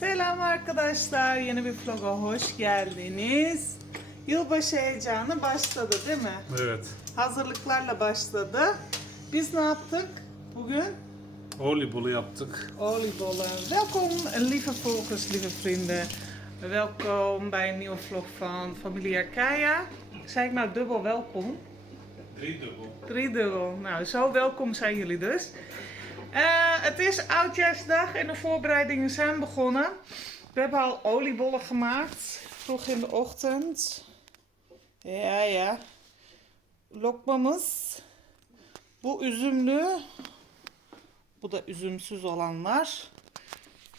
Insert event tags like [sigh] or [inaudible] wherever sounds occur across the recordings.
Selam arkadaşlar. Yeni bir vloga hoş geldiniz. Yılbaşı heyecanı başladı değil mi? Evet. Hazırlıklarla başladı. Biz ne yaptık bugün? Oliebolu yaptık. Oliebollen. Welkom lieve volgers, lieve vrienden. Welkom bij een nieuwe vlog van Familie Arkaya. Zeg ik nou dubbel welkom? Driedubbel. Driedubbel. Nou, zo welkom zijn jullie dus. Eh, het is oudjaarsdag en de voorbereidingen zijn begonnen. We hebben al oliebollen gemaakt, vroeg in de ochtend. Ja, ja. Lokmamız. Bu üzümlü. Bu da üzümsüz olanlar.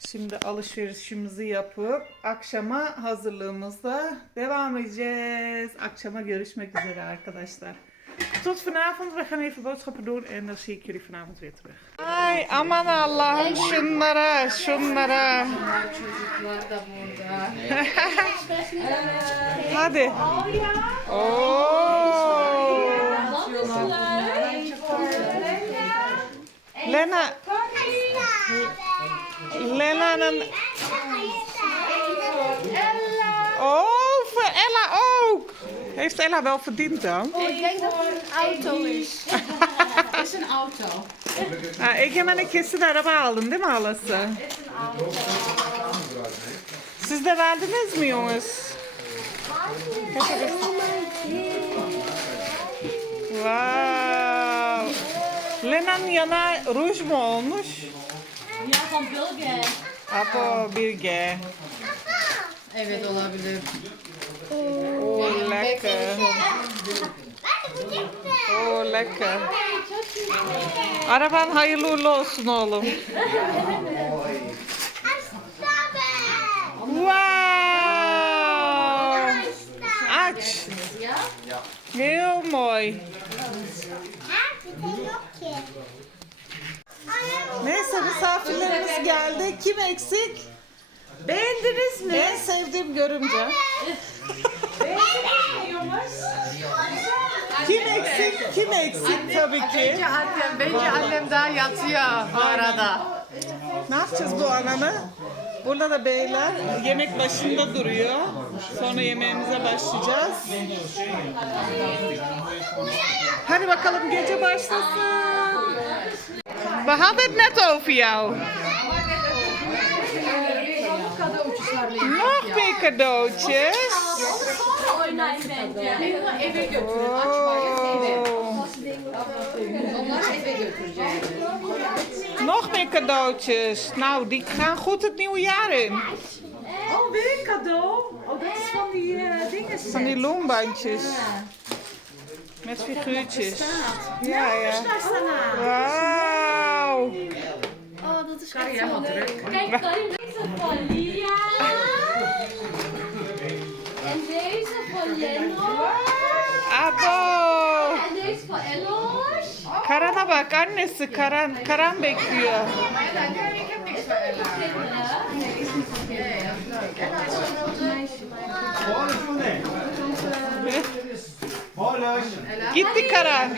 Şimdi alışverişimizi yapıp akşama hazırlığımızda devam edeceğiz. Akşama görüşmek üzere arkadaşlar. Tot vanavond. We gaan even boodschappen doen en dan zie ik jullie vanavond weer terug. Ay aman Allah'ım şunlara şunlara. Çocuklar [laughs] da burada. Hadi. Oo. Lena. Lena'nın... Heeft Ella wel verdiend dan? Ik denk dat het een auto is. [laughs] Het is een auto. Ha, Egemen kesin araba aldın değil mi halası? Siz de verdiniz mi jongens? Wauw. Lena'nın yana ruj mu olmuş? Ja, van Bulge. Apo Birge. Evet olabilir. Oh, lekker. Oh, lekker. Araban hayırlı uğurlu olsun oğlum. Wauw. Aç. Heel mooi. Neyse misafirlerimiz geldi. Kim eksik? Beğendiniz mi? En sevdiğim görümce. Kim eksik? Kim eksik tabii ki. annem, bence annem daha yatıyor bu arada. Ne yapacağız bu ananı? Burada da beyler yemek başında duruyor. Sonra yemeğimize başlayacağız. Hadi bakalım gece başlasın. We hadden het net jou. Nog meer cadeautjes. Eve götürün. Oh. Onları eve götüreceğiz. Nog meer cadeautjes. Nou, die gaan goed het nieuwe jaar in. Oh, weer een cadeau. Oh, dat is van die eh dingen. Van die loonbandjes. Met figuurtjes. Ja, ja. Staan aan. Wauw. İs. Kijk, Karin, deze van Lia. En deze van Leno. Abo. En deze van Eloş. Karan'a bak annesi Karan. Karan bekliyor. Gitti Karan.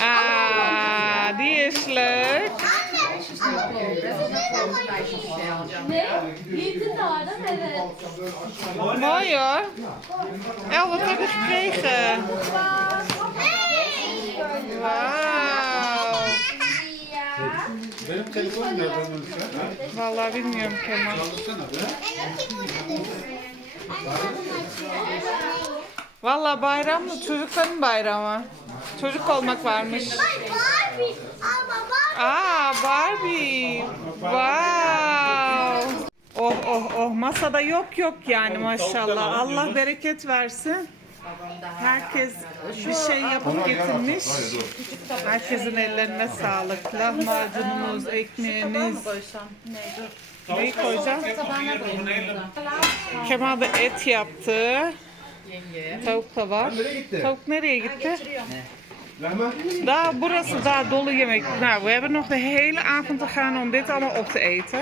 Aa, die is leuk. Nee, niet de naden, evet. Mooi hoor. El, wat heb je gekregen? Wauw. Benim telefon nereden lütfen? Vallahi bilmiyorum Kemal. Vallahi bayram mı? Çocukların bayramı. Çocuk olmak varmış. Barbie. Ama. Aa Barbie. Wow. Oh oh oh masada yok yok yani maşallah. Allah bereket versin. Herkes bir şey yapıp getirmiş. Herkesin ellerine sağlık. Lahmacunumuz, ekmeğiniz. Neyi koyacağım? Kemal da et yaptı. Yenge. Tavuk da var. Tavuk nereye gitti? Rahmet. Daar, burası daar dolu yemek. Nou, we hebben nog de hele avond te gaan om dit allemaal op te eten.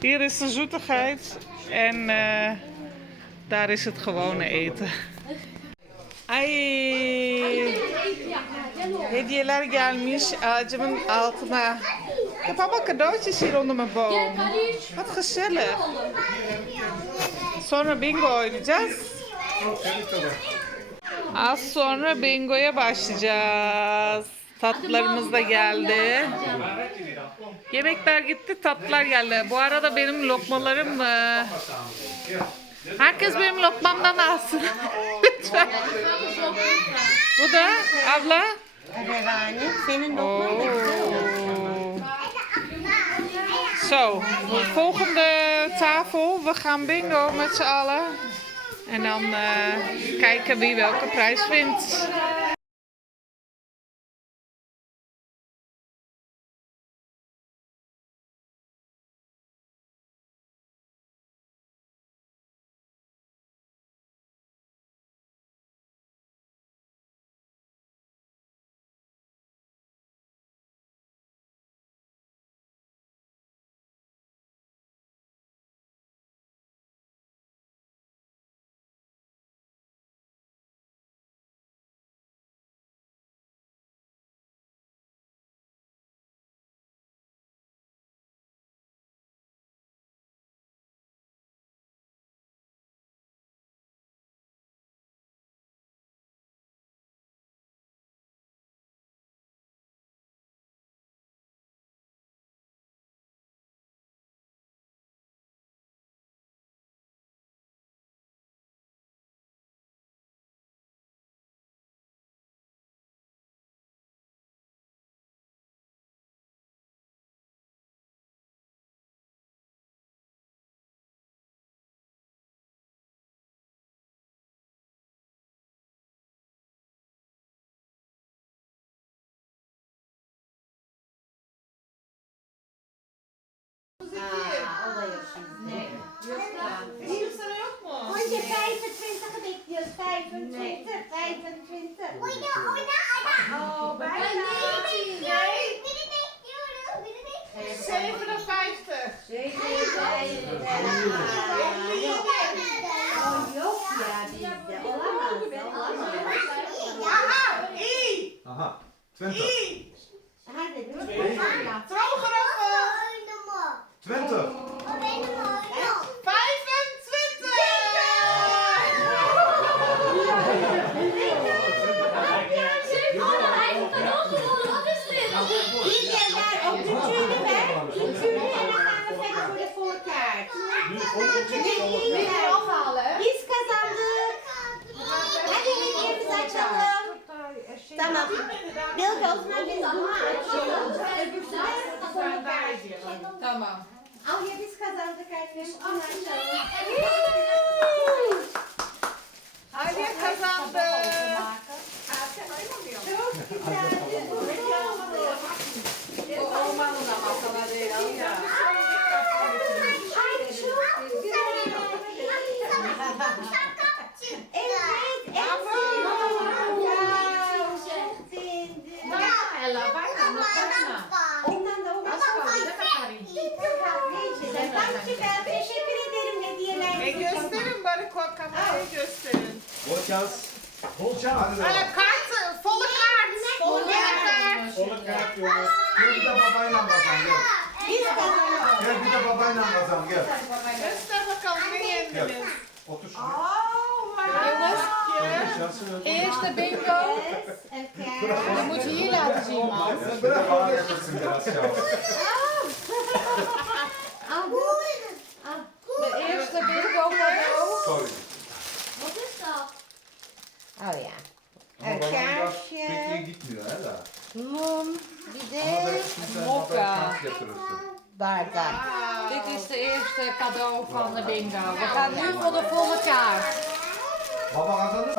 Hier is de zoetigheid en eh, daar is het gewone eten. Ay, hediyeler gelmiş ağacımın altına. Ik heb allemaal cadeautjes hier onder mijn boom. Wat gezellig. Sonra bingo oynayacağız. Az sonra bingoya başlayacağız. Tatlılarımız da geldi. Yemekler gitti, tatlılar geldi. Bu arada benim lokmalarım e, Herkes benim lokmamdan alsın. [laughs] Lütfen. Bu da abla. Revani. Senin Oh. Zo, volgende tafel. We gaan bingo met z'n allen. En dan eh, kijken wie welke prijs wint. O da yok şimdi. sana yok mu? Önce 25'ı bekliyoruz. 25, 25. Oyna oyna Oh, Ben bijna. de içeyim. Biri bekliyoruz. Biri bekliyoruz. 57. Şey O yok ya bizde. Olamaz. Olamaz. Aha, iyi, Aha, 20. iyi. Hadi dur. Tromgeroffel. 20. 25. Şey bana aynı kadar oldu. Wat is dit? İyi ver. O küçüğünü ver. Küçüğünü en azından verder voor de voorkaart. İyi ver. afhalen. Biz kazandık. Hadi hediyemizi açalım. Tamam. Bilge o zaman biz bunu açalım. Öbürsü de voorkaart. Tamam. Al ya biz kazandık arkadaşlar. Bunu açalım. Aliye kazandı. Çok güzeldi. Ay çok güzel. Evet, en sevdiğim. Ya, çok sevdim. Ondan da o Neyse, Bak süper. Teşekkür ederim hediyeler E için. gösterin bari ko- kamerayı gösterin. Bol şans. Bol şans. Hele kart, volle kaart. Volle kaart. Volle kaart jongens. Gel bir de babayla kazan gel. Biz kazandık. Gel bir de babayla kazan gel. Göster bakalım ne yendiniz. Otur şuraya. Şansın. Eerste bingo. Yes, okay. Dan moet je hier laten zien, man. Ya bırak o yaşasın biraz ya. Al bu. Al. De eerste bingo cadeau. Sorry. Wat is dat? Al ya. Ama Een babam biraz kaarsje. pek iyi gitmiyor he da. Mum. Bir Ama de belki sen Mokka. babaya kans getirirsin. bardak. Dit is de eerste cadeau van de bingo. We gaan nu voor de volle kaart. Baba kazanır.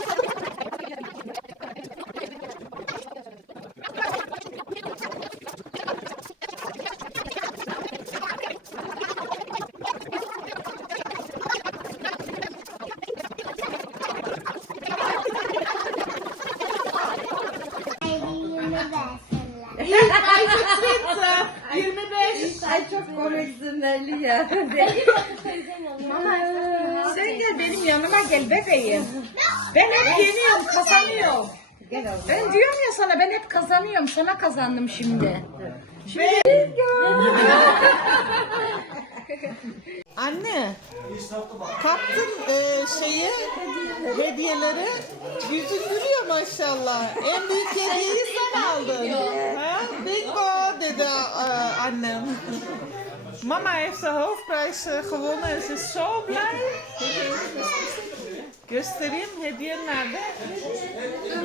Ay çok komiksin [laughs] Melia. Mama sen gel benim yanıma gel bebeğim. Ben hep yeniyorum, kazanıyorum. Ben diyorum ya sana ben hep kazanıyorum. Sana kazandım şimdi. [laughs] Anne, kaptın e, şeyi, hediyeleri. Yüzün gülüyor maşallah. En büyük hediyeyi sen aldın. Ha? Bingo dedi e, annem. Mama heeft de hoofdprijs eh, gewonnen en ze is zo blij. Göstereyim hediyen nerede?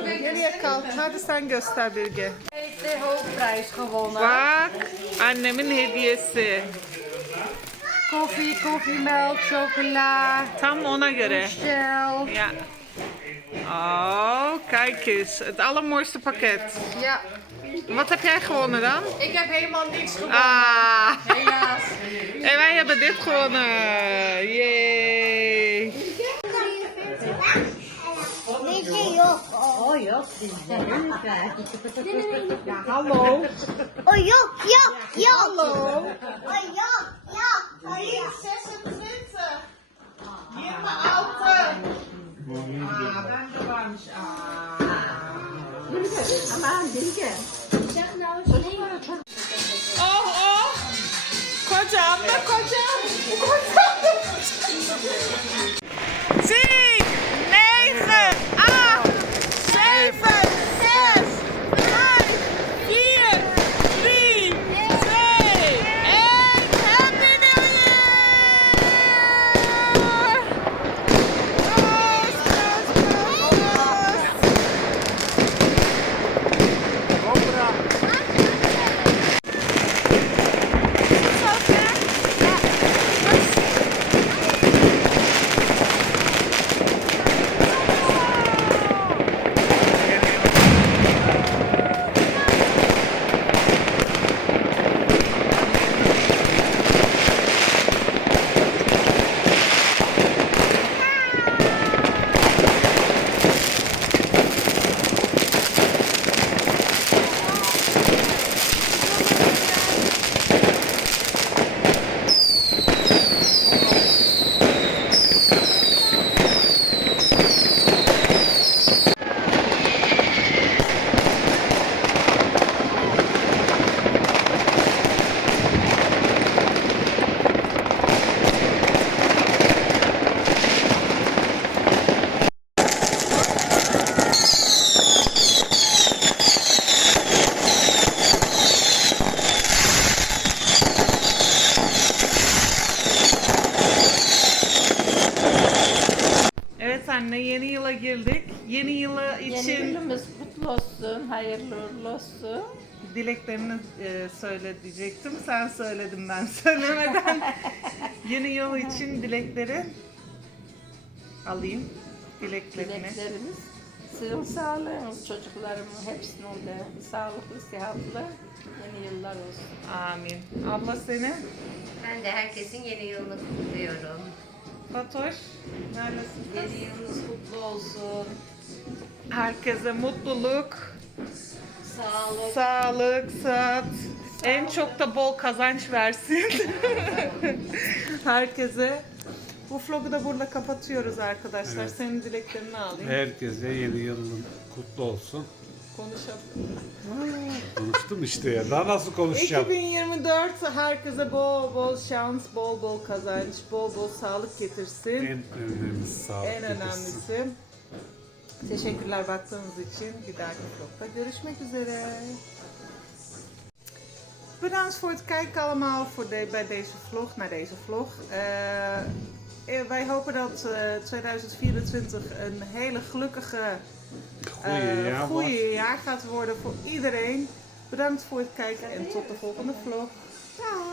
Nereye kaldı? Hadi sen göster Bilge. Heeft de hoofdprijs gewonnen. Bak annemin hediyesi. Koffie, koffiemelk, chocola, Tam ona göre. Ja. Oh, kijk eens. Het allermooiste pakket. Ja, Wat heb jij gewonnen dan? ik heb helemaal niks gewonnen. Ah, Helaas. En wij hebben dit gewonnen. Yay. Hallo. Oh yok, yok, yok. Oh yok, yok. Oh, yok. 26. 26. Ah, ben de varmış. Ah. Oh Olsun, hayırlı uğurlu olsun. dileklerini e, söyle diyecektim. Sen söyledin ben [laughs] söylemeden. yeni yıl için dilekleri alayım. Dileklerini. Dileklerimiz sığım sağlığımız, çocuklarımın hepsinin de sağlıklı, sıhhatli yeni yıllar olsun. Amin. Abla seni. Ben de herkesin yeni yılını kutluyorum. Fatoş. Neredesin? Yeni yılınız kutlu olsun. Herkese mutluluk, Sağlık. sağlık, sıhhat. En çok da bol kazanç versin. [laughs] Herkese. Bu vlogu da burada kapatıyoruz arkadaşlar. Evet. Senin dileklerini alayım. Herkese yeni yılın kutlu olsun. Konuşalım. Konuştum işte ya. Daha nasıl konuşacağım? 2024 herkese bol bol şans, bol bol kazanç, bol bol sağlık getirsin. En önemlisi sağlık. En getirsin. önemlisi. Teşekkürler baktığınız için. Bir dahaki vlogda görüşmek üzere. Bedankt voor het kijken allemaal voor de, bij deze vlog, naar deze vlog. Eh, eh, wij hopen dat eh, 2024 een hele gelukkige, Goeie eh, jaar goede jaar gaat worden voor iedereen. Bedankt voor het kijken en tot de volgende vlog. Ciao!